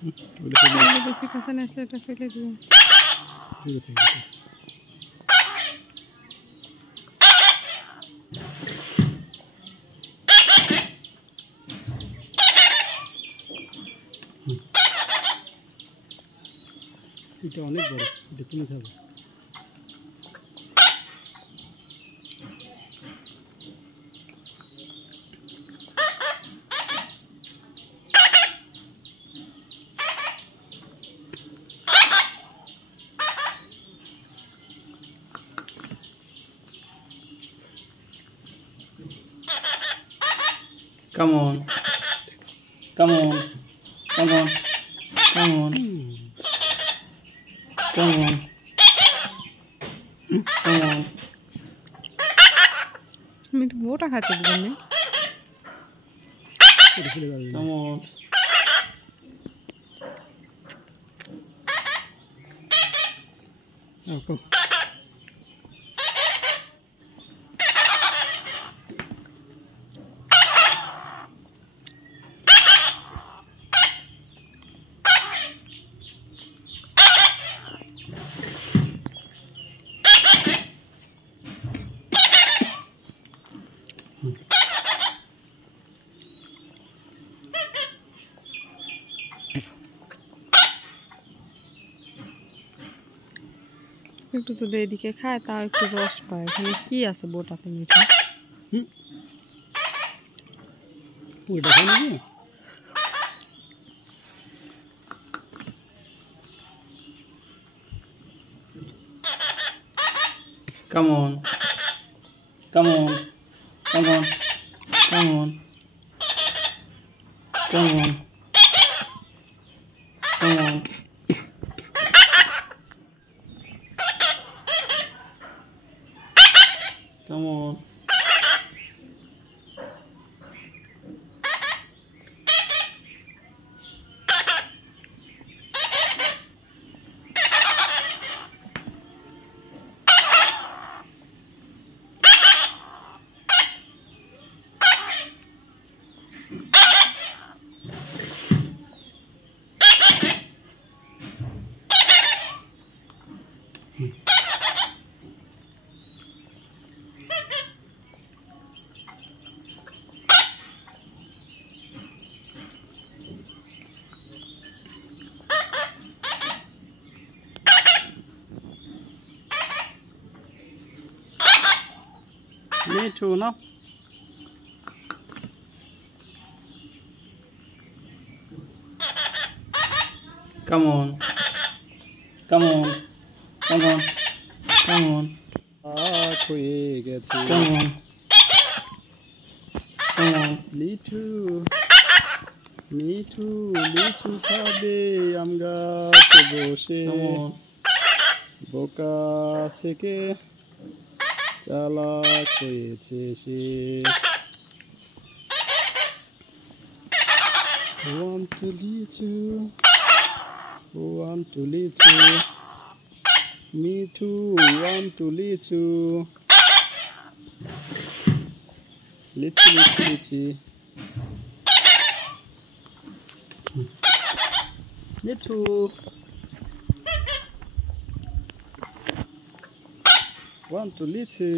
বেশি কাছে না আসলে এটা ফেলে দিবে। এটা অনেক বড়, এটা তুমি খাবে। Come on. Come on. Come on. Come on. Come on. Come on. আমি একটু মোটা খাতে দিবেন না। Come on. Come. একটু যদি এদিকে খায় তাও একটু রস পায়। এখানে কি আছে বোটাতে মিঠা? পুরোটা খাই নাকি? Come on. Come on. Come on. Come on. Come on. Come on. Come on. Me too, no? Come on. Come on. Come on. Come on. হয়ে গেছে। Come on. Come on. লিচু লিচু লিচু খাবে আম গাছে বসে। Come on. বোকা থেকে চালাক হয়েছে সে। Want to লিচু, want to লিচু, me too want to লিচু। লিচু লিচু লিচু লিচু। Want to লিচু,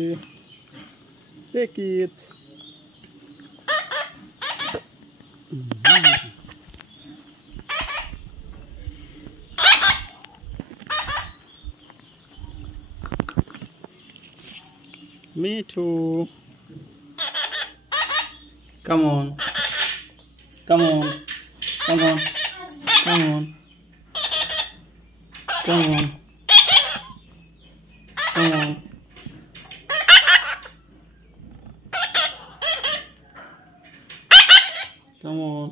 take it. Me too. Come on. Come on. Come on. Come on. Come on. Come on. Come on.